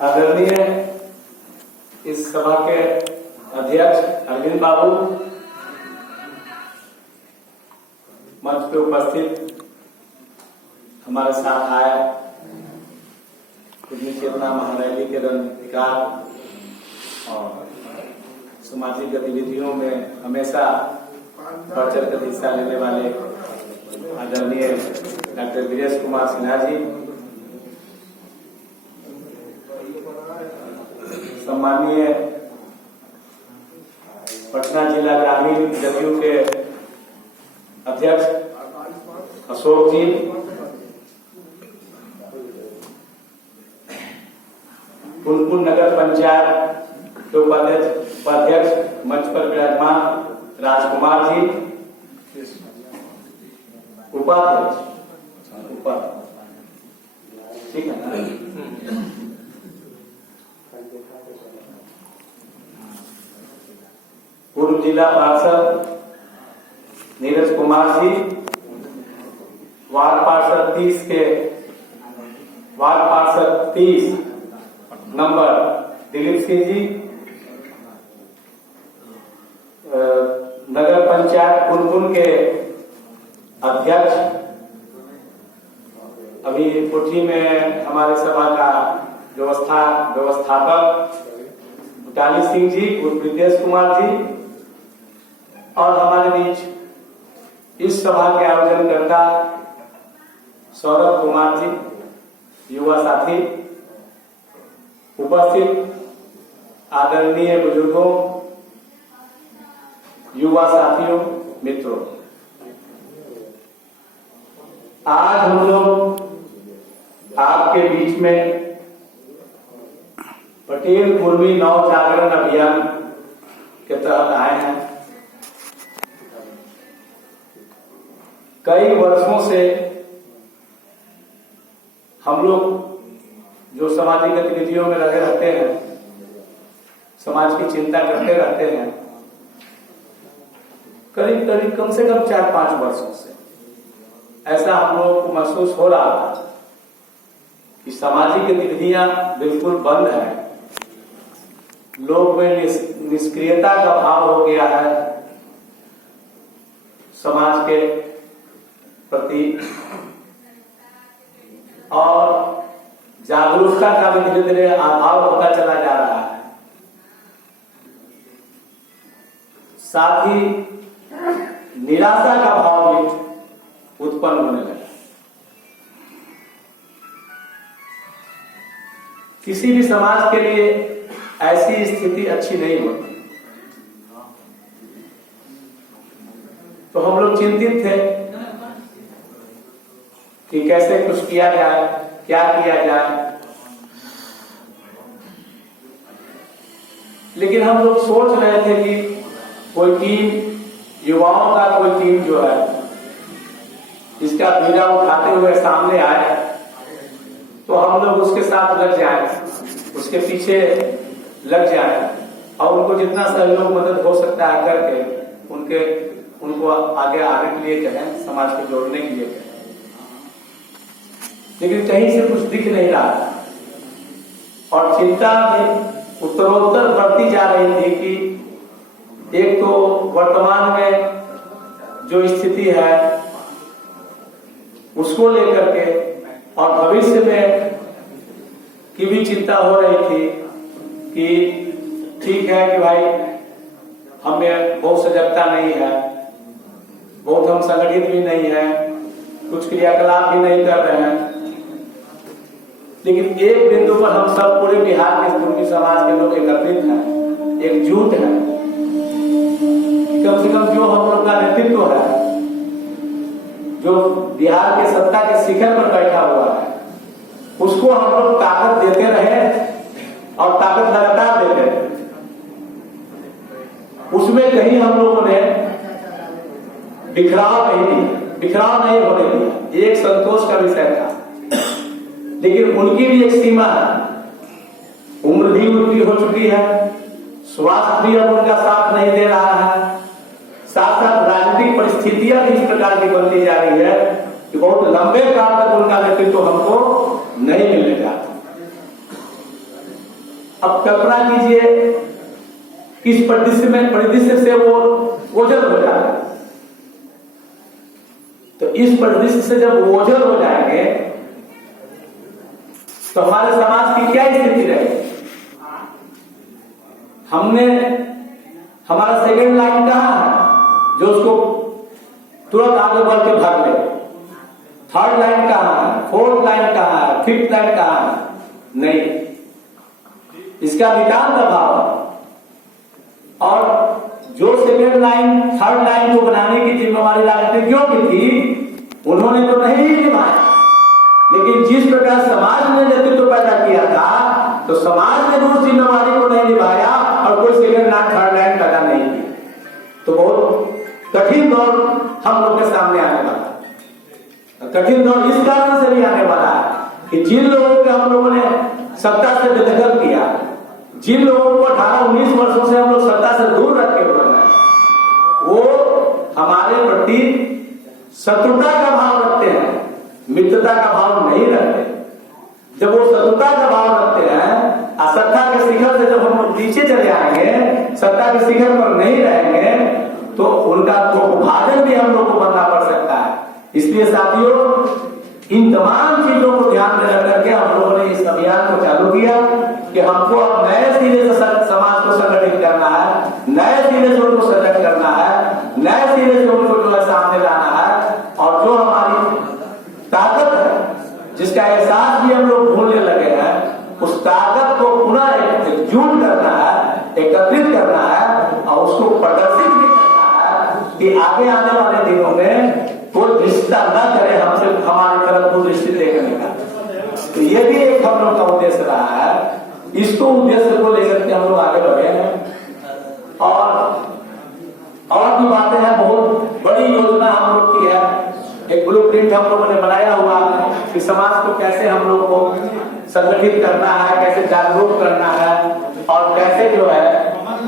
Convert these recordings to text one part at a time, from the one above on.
आदरणीय इस सभा के अध्यक्ष अरविंद बाबू, मंच पे उपस्थित हमारे साथ आए खुदनी चेतना महारैली के रणनीतिकार और सामाजिक गतिविधियों में हमेशा बढ़ चढ़ कर हिस्सा लेने वाले आदरणीय डॉक्टर वीरेश कुमार सिन्हा जी, सम्मानीय पटना जिला ग्रामीण जदयू के अध्यक्ष अशोक जी, पुनपुन नगर पंचायत के उपाध्यक्ष मंच पर विराजमान राजकुमार जी, उपाध्यक्ष ठीक है ना, पूर्व जिला पार्षद नीरज कुमार जी, वार्ड पार्षद 30 नंबर दिलीप सिंह जी, नगर पंचायत पुनपुन के अध्यक्ष, अभी कोठी में हमारे सभा का व्यवस्थापक डाली सिंह जी, विदेश कुमार जी, और हमारे बीच इस सभा के आयोजनकर्ता सौरभ कुमार जी, युवा साथी, उपस्थित आदरणीय बुजुर्गों, युवा साथियों, मित्रों, आज हम लोग आपके बीच में पटेल कुर्मी नव जागरण अभियान के तहत आए हैं। कई वर्षों से हम लोग जो सामाजिक गतिविधियों में लगे रहते हैं, समाज की चिंता करते रहते हैं, करीब कम से कम 4-5 वर्षों से ऐसा हम लोग को महसूस हो रहा था कि सामाजिक गतिविधियां बिल्कुल बंद है, लोग में निष्क्रियता का भाव हो गया है, समाज के प्रति और जागरूकता का भी धीरे धीरे अभाव होता चला जा रहा है। साथ ही निराशा का भाव भी उत्पन्न होने लगा। किसी भी समाज के लिए ऐसी स्थिति अच्छी नहीं होती। तो हम लोग चिंतित थे कि कैसे कुछ किया जाए, क्या किया जाए, लेकिन हम लोग सोच रहे थे कि कोई टीम, युवाओं का कोई टीम जो है इसका बीड़ा उठाते हुए सामने आए तो हम लोग उसके साथ लग जाएं, उसके पीछे लग जाएं और उनको जितना सहयोग मदद हो सकता है करके उनको आगे आने के लिए कहें, समाज को जोड़ने के लिए कहें। लेकिन कहीं से कुछ दिख नहीं रहा था और चिंता भी उत्तरोत्तर बढ़ती जा रही थी कि एक तो वर्तमान में जो स्थिति है उसको लेकर के और भविष्य में की भी चिंता हो रही थी कि ठीक है कि भाई हमें बहुत सजगता नहीं है, बहुत हम संगठित भी नहीं है, कुछ क्रियाकलाप भी नहीं कर रहे हैं, लेकिन एक बिंदु पर हम सब पूरे बिहार के कुर्मी समाज के लोग एकत्रित हैं, एकजुट हैं। कम से कम जो हम लोग का नेतृत्व है, जो बिहार के सत्ता के शिखर पर बैठा हुआ है, उसको हम लोग ताकत देते रहे और ताकत लगातार देते रहे। उसमें कहीं हम लोगों ने बिखराव नहीं होने दिया। एक संतोष का विषय था, लेकिन उनकी भी एक सीमा है। उम्र भी उनकी हो चुकी है, स्वास्थ्य भी अब उनका साथ नहीं दे रहा है, साथ साथ राजनीतिक परिस्थितियां भी इस प्रकार की बनती जा रही है कि बहुत लंबे काल तक उनका नेतृत्व हमको नहीं मिलने जाता। अब कल्पना कीजिए किस परिदृश्य से वो ओझल हो जाए। तो इस परिदृश्य से जब ओझल हो जाएंगे तो हमारे समाज की क्या स्थिति रहेगी? हमने हमारा सेकेंड लाइन कहां है जो उसको तुरंत आगे बढ़ के भाग ले? थर्ड लाइन कहां है? फोर्थ लाइन कहां है? फिफ्थ लाइन कहां है? नहीं, इसका नितांत अभाव है। और जो सेकेंड लाइन थर्ड लाइन को बनाने की जिम्मेवारी राजनीतिज्ञों की थी उन्होंने तो नहीं निभाया, लेकिन जिस प्रकार समाज ने नेतृत्व पैदा किया था तो समाज ने उस जिम्मेवारी को नहीं निभाया और कोई सेकेंड लाइन थर्ड लाइन पैदा नहीं की। तो बहुत कठिन दौर हम लोग के सामने आने वाला है। कठिन दौर इस कारण से भी आने वाला है कि जिन लोगों के हम लोगों ने सत्ता से बेदखल किया, जिन लोगों को 18-19 वर्षों से हम लोग सत्ता से दूर रखे हुए हैं, वो हमारे प्रति शत्रुता का भाव रखते हैं, मित्रता का भाव नहीं रखते। जब वो शत्रुता का भाव रखते हैं और सत्ता के शिखर से जब हम लोग नीचे चले आएंगे, सत्ता के शिखर पर नहीं रहेंगे, तो उनका तो भाजन भी हम लोग को बनना पड़ सकता है। इसलिए साथियों, इन तमाम चीजों को ध्यान में रख करके हम लोगों ने इस अभियान को चालू किया कि हमको अब नए सिरे से समाज को संगठित करना है, नए सिरे से उनको सजग करना है, नए सिरे से उनको जो है सामने लाना है। और जो हमारी ताकत है, जिसका एहसास भी हम लोग भूलने लगे हैं, उस ताकत को पुनः एकजुट करना है, एकत्रित करना है और उसको प्रदर्शित भी करना है कि आगे आने वाले दिनों में कोई रिश्ता न करे हमसे, हमारी तरफ को दृष्टि देखने का। तो ये भी एक हम लोग का उद्देश्य रहा है। इसको उद्देश्य को लेकर के हम लोग आगे बढ़े हैं और भी बातें हैं। बहुत बड़ी योजना हम लोग की है, एक ब्लूप्रिंट हम लोगों ने बनाया हुआ कि समाज को कैसे हम लोग को संगठित करना है, कैसे जागरूक करना है और कैसे जो है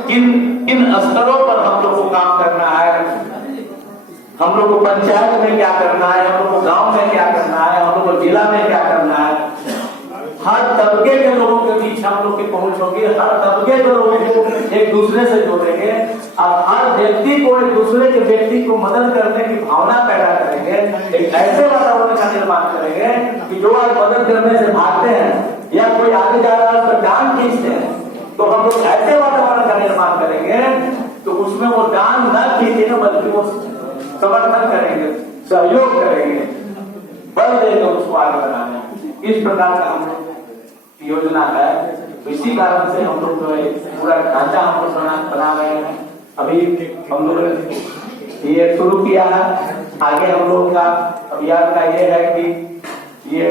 किन स्तरों पर हम लोग को काम करना है। हम लोग को पंचायत में क्या करना है, हम लोग को गांव में क्या करना है, हम लोग को जिला में क्या करना है। हर तबके के लोगों के बीच हम लोग की पहुंच होगी, हर तबके के लोगों को एक दूसरे से जोड़ेंगे और हर व्यक्ति को एक दूसरे के व्यक्ति को मदद करने की भावना पैदा करेंगे। एक ऐसे वातावरण का निर्माण करेंगे कि जो आज मदद करने से भागते हैं या कोई आगे जा रहा है उसका डांड खींचते हैं, तो हम लोग ऐसे वातावरण का निर्माण करेंगे तो उसमें वो डांड न खींचेंगे बल्कि वो समर्थन करेंगे, सहयोग करेंगे, बल देंगे उसको आगे बढ़ाने। इस प्रकार का हम लोग योजना है। तो इसी कारण से हम लोग जो है पूरा ढांचा हम लोग बना रहे हैं। अभी हम लोग ने ये शुरू किया है, आगे हम लोग का अभियान का ये है कि ये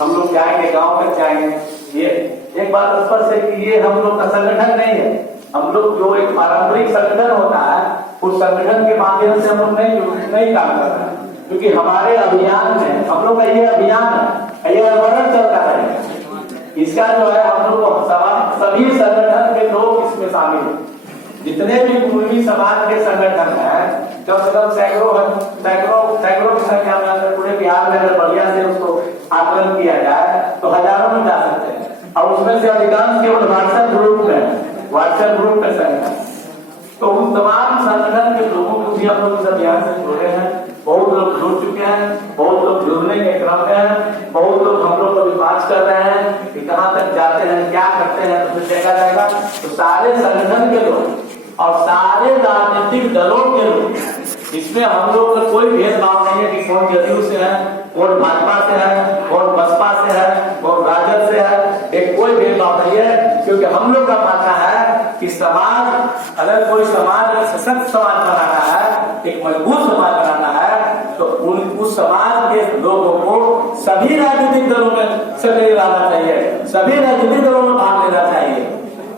हम लोग जाएंगे, गांव तक जाएंगे। ये एक बात स्पष्ट है कि ये हम लोग का संगठन नहीं है। हम लोग जो एक पारंपरिक संगठन होता है उस संगठन के माध्यम से हम लोग नहीं काम कर रहे हैं, क्योंकि हमारे अभियान में हम लोग का ये अभियान है, ये वर्णन चलता रहेगा। इसका जो है हम लोग को सभी संगठन के लोग इसमें शामिल हैं। जितने भी पूर्वी समाज के संगठन हैं, कम से कम सैकड़ों की संख्या में अगर पूरे बिहार में अगर बढ़िया से उसको आकलन किया जाए तो हजारों में जा सकते हैं। और उसमें से अधिकांश केवल व्हाट्सएप ग्रुप में संगठन। तो उन तमाम संगठन के लोगों को भी हम लोग इस अभियान से जुड़े हैं। बहुत लोग जुड़ चुके हैं, बहुत लोग जुड़ने के क्रम में हैं, बहुत लोग हम लोग को विवाद कर रहे हैं कि कहां तक जाते हैं, क्या करते हैं, तो देखा जाएगा। तो सारे संगठन के लोग और सारे राजनीतिक दलों के लोग, इसमें हम लोग का कोई भेदभाव नहीं है कि कौन जदयू से है, कौन भाजपा से है, कौन बसपा से है, कौन राजद से है। एक कोई भेदभाव नहीं है, क्योंकि हम लोग का मानना है कि समाज, अगर कोई समाज सशक्त समाज बनाना है, एक मजबूत समाज बनाना है, तो उस समाज के लोगों को सभी राजनीतिक दलों में सक्रिय रहना चाहिए, सभी राजनीतिक दलों में भाग लेना चाहिए,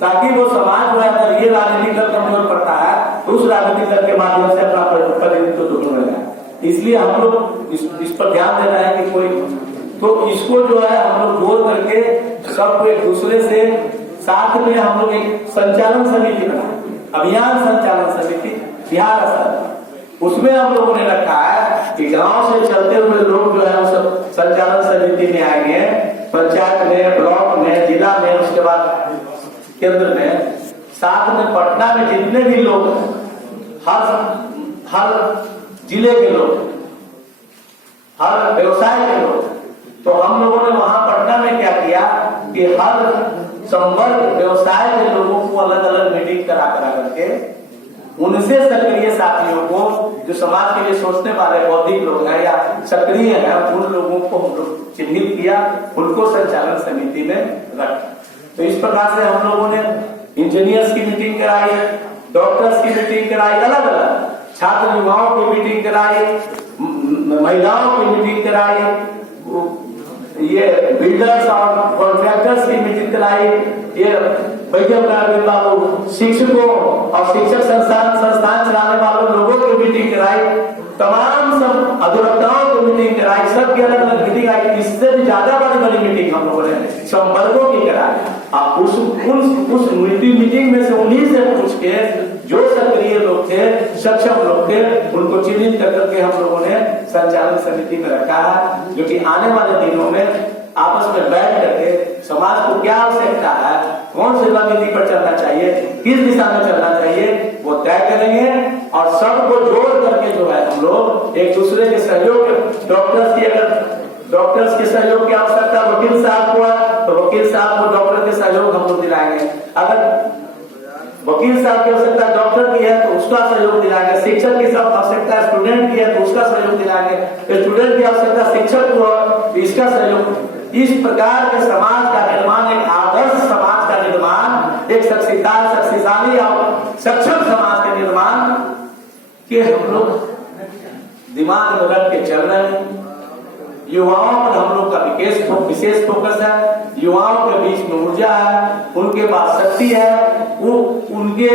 ताकि वो समाज जो है अगर ये राजनीतिक दल कमजोर पड़ता है तो उस राजनीतिक दल के माध्यम से अपना प्रतिनिधित्व ढूंढेगा। इसलिए हम लोग इस पर ध्यान देना है कि कोई, तो इसको जो है हम लोग जोड़ करके सबको एक दूसरे से साथ में हम लोग एक संचालन समिति बना, अभियान संचालन समिति बिहार स्तर, उसमें हम लोगों ने रखा है कि गांव से चलते हुए लोग जो है सब संचालन समिति में आएंगे, पंचायत में, ब्लॉक में, जिला में, उसके बाद केंद्र में, साथ में पटना में जितने भी लोग हैं, हर जिले के लोग, हर व्यवसाय के लोग, तो हम लोगों ने वहां पटना में क्या किया कि हर संवर्ग व्यवसाय के लोगों को अलग अलग मीटिंग करा करके उनसे सक्रिय साथियों को, जो समाज के लिए सोचने वाले बौद्धिक लोग हैं या सक्रिय हैं, उन लोगों को हम लोग चिन्हित किया, उनको संचालन समिति में रखा। तो इस प्रकार से हम लोगों ने इंजीनियर्स की मीटिंग कराई, डॉक्टर्स की मीटिंग कराई, अलग अलग छात्र युवाओं की मीटिंग कराई, महिलाओं की मीटिंग कराई, ये बिल्डर्स और कॉन्ट्रैक्टर्स की मीटिंग कराई, ये शिक्षकों और शिक्षक संस्थान चलाने वालों लोगों की मीटिंग कराई, तमाम सब अधिवक्ताओं की मीटिंग कराई, सबकी अलग अलग मीटिंग आई। इससे भी ज्यादा बड़ी मीटिंग हम लोगों ने संवर्गों की कराई। आप उस मीटिंग में से उन्हीं से पूछ के जो सक्रिय लोग थे, सक्षम लोग थे, उनको चिन्हित करके हम लोगों ने संचालन समिति में रखा है, जो कि आने वाले दिनों में आपस में बैठ करके समाज को क्या आवश्यकता है, कौन सी रणनीति पर चलना चाहिए, किस दिशा में चलना चाहिए, वो तय करेंगे। और सबको जोड़ करके जो है हम लोग एक दूसरे के सहयोग, डॉक्टर्स के सहयोग की आवश्यकता वकील साहब को है, तो वकील साहब को डॉक्टर के सहयोग हम लोग दिलाएंगे। अगर वकील साहब की आवश्यकता डॉक्टर की है तो उसका सहयोग दिलाएंगे, शिक्षक की आवश्यकता स्टूडेंट की है तो उसका सहयोग दिलाएंगे, स्टूडेंट की आवश्यकता शिक्षक को तो इसका सहयोग। इस प्रकार के समाज का निर्माण, एक आदर्श समाज का निर्माण, एक शक्तिशाली और सक्षम समाज के निर्माण के हम लोग दिमाग में रख के चल रहे हैं। युवाओं पर हम लोग का विशेष फोकस है। युवाओं के बीच में ऊर्जा है, उनके पास शक्ति है, वो उनके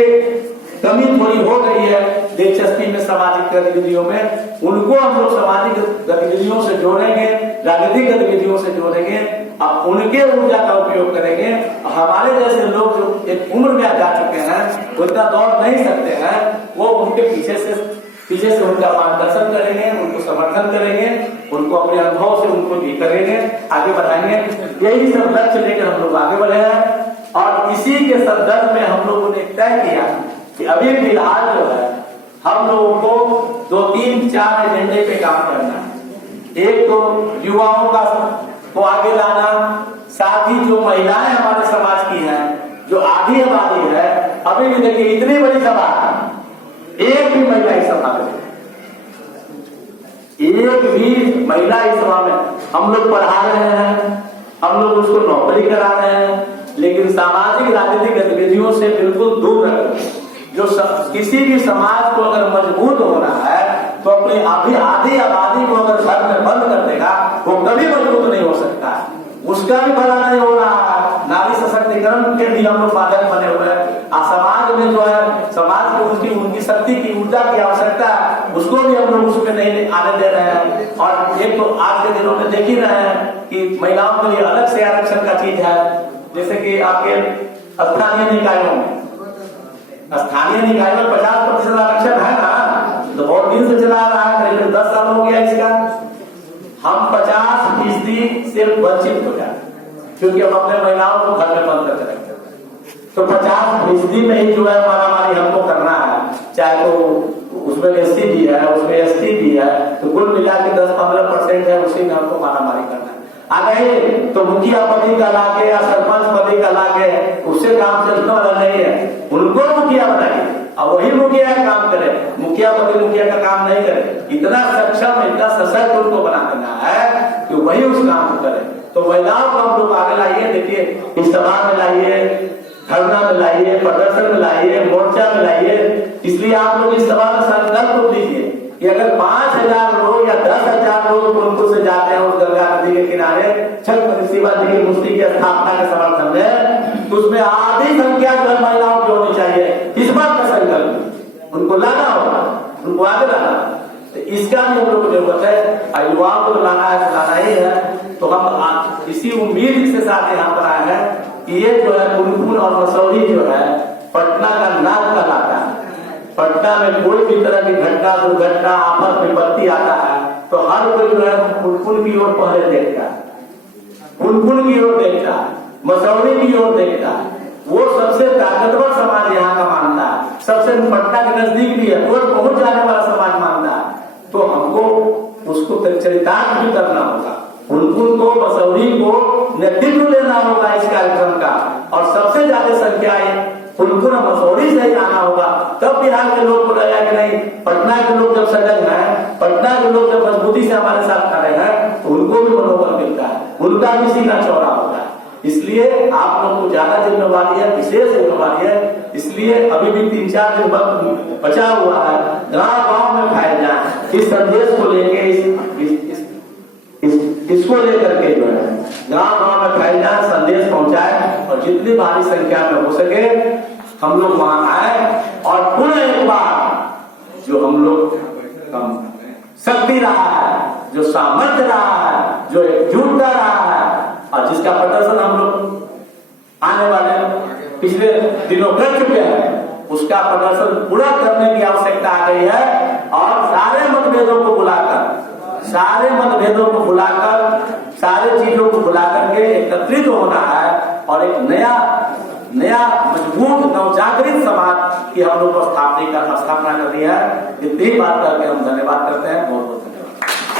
कमी थोड़ी हो गई है दिलचस्पी में सामाजिक गतिविधियों में, उनको हम लोग सामाजिक गतिविधियों से जोड़ेंगे, राजनीतिक गतिविधियों से जोड़ेंगे, अब उनके ऊर्जा का उपयोग करेंगे। हमारे जैसे लोग जो एक उम्र में जा चुके हैं, उतना दौड़ नहीं सकते हैं, वो उनके पीछे से उनका मार्गदर्शन करेंगे, उनको समर्थन करेंगे, उनको अपने अनुभव से उनको भी करेंगे, आगे बढ़ाएंगे। यही सब लक्ष्य लेकर हम लोग आगे बढ़े हैं। और इसी के संदर्भ में हम लोगों ने तय किया कि अभी फिलहाल जो है हम लोगों को 2, 3, 4 एजेंडे पे काम करना है। एक तो युवाओं को आगे लाना, साथ ही जो महिलाएं हमारे समाज की हैं, जो आधी आबादी है, अभी भी देखिए इतनी बड़ी सभा, एक भी महिला इस सभा में, एक भी महिला इस सभा में, हम लोग पढ़ा रहे हैं, हम लोग उसको नौकरी करा रहे हैं, लेकिन सामाजिक राजनीतिक गतिविधियों से बिल्कुल दूर रखें। जो किसी भी समाज को अगर मजबूत होना है तो अपनी आधी आबादी को अगर घर में बंद कर देगा, वो कभी मजबूत नहीं हो सकता, उसका भी भला नहीं हो रहा है। नारी सशक्तिकरण के भी हम लोग बाधक बने हुए हैं। समाज में जो है, समाज को उनकी शक्ति की, ऊर्जा की आवश्यकता है, उसको भी हम लोग उसमें नहीं आने दे रहे हैं। और एक तो आज के दिनों में देख ही रहे हैं कि महिलाओं के लिए अलग से आरक्षण का चीज है, जैसे कि आपके स्थानीय निकायों में 50% आरक्षण है ना, तो बहुत दिन से चला रहा है, करीब 10 साल हो गया इसका। हम 50% से वंचित हो जाए, क्योंकि हम अपने महिलाओं को घर में बंद करके रखते हैं। तो 50% में ही जो है मारामारी हमको करना है, चाहे तो उसमें SC भी है, उसमें ST भी है, तो कुल मिला के 10-15% है, उसी में हमको मारामारी करना है। आ गए तो मुखिया पति का लाके या सरपंच पति का लाके उससे काम चलने वाला नहीं है, उनको मुखिया बनाइए और वही मुखिया का काम करे, मुखिया पति मुखिया का काम नहीं करे। इतना सक्षम, इतना सशक्त उनको बना देना है कि वही उस काम को करे। तो महिलाओं को हम लोग आगे लाइए, देखिए इस सभा में लाइए, धरना में लाइए, प्रदर्शन में लाइए, मोर्चा में लाइए। इसलिए आप लोग इस सभा में संकल्प लीजिए कि अगर 5000 लोग या 10,000 लोग कुनकुन से जाते हैं उस गंगा नदी के किनारे छत्रपति शिवाजी की मूर्ति की स्थापना के समर्थन में, तो उसमें आधी संख्या जो है महिलाओं की होनी चाहिए। इस बात का संकल्प उनको लाना होगा, उनको आगे लाना। तो इसका भी हम लोग को जरूरत है, युवाओं को लाना है, लाना ही है। तो हम इसी उम्मीद के साथ यहाँ पर आए हैं कि ये जो है कुनकुन और मसौली जो है पटना का नाक कहलाता है। पटना में कोई भी तरह की घटना, दुर्घटना, आफत, विपत्ति आता है तो हर कोई जो है कुनकुन की ओर पहले देखता है, कुनकुन की ओर देखता है, मसौली की ओर देखता है। वो सबसे ताकतवर समाज यहाँ का मानता है, सबसे पटना के नजदीक भी है, तुरंत पहुंच जाने वाला समाज मानता है। तो हमको उसको चरितार्थ भी करना होगा, हुनपुन को, मसौरी को नेतृत्व लेना होगा इस कार्यक्रम का, और सबसे ज्यादा संख्या हुनपुन और मसौरी से ही आना होगा। तब बिहार के लोग को लगा कि नहीं, पटना के लोग जब सजग हैं, पटना के लोग जब मजबूती से हमारे साथ खड़े हैं, तो उनको भी मनोबल मिलता है, उनका भी सीना चौड़ा होता है। इसलिए आप लोग को ज्यादा जिम्मेवारी है, विशेष जिम्मेवारी है। इसलिए अभी भी 3-4 दिन वक्त बचा हुआ है, गांव-गांव में फैल जाए इस संदेश को लेके, इसको लेकर के जो है गांव-गांव में फैल जाए, संदेश पहुंचाए, और जितनी भारी संख्या में हो सके हम लोग वहां आए, और पुनः एक बार जो हम लोग शक्ति रहा है, जो सामर्थ्य रहा है, जो एकजुटता रहा है, और जिसका प्रदर्शन हम लोग आने वाले पिछले दिनों कर चुके हैं, उसका प्रदर्शन पूरा करने की आवश्यकता आ गई है। और सारे मतभेदों को बुलाकर, सारे चीजों को बुलाकर के एकत्रित होना है, और एक नया मजबूत नवजागृत समाज की हम लोग को स्थापना करनी है। इतनी बात करके हम धन्यवाद करते हैं। बहुत बहुत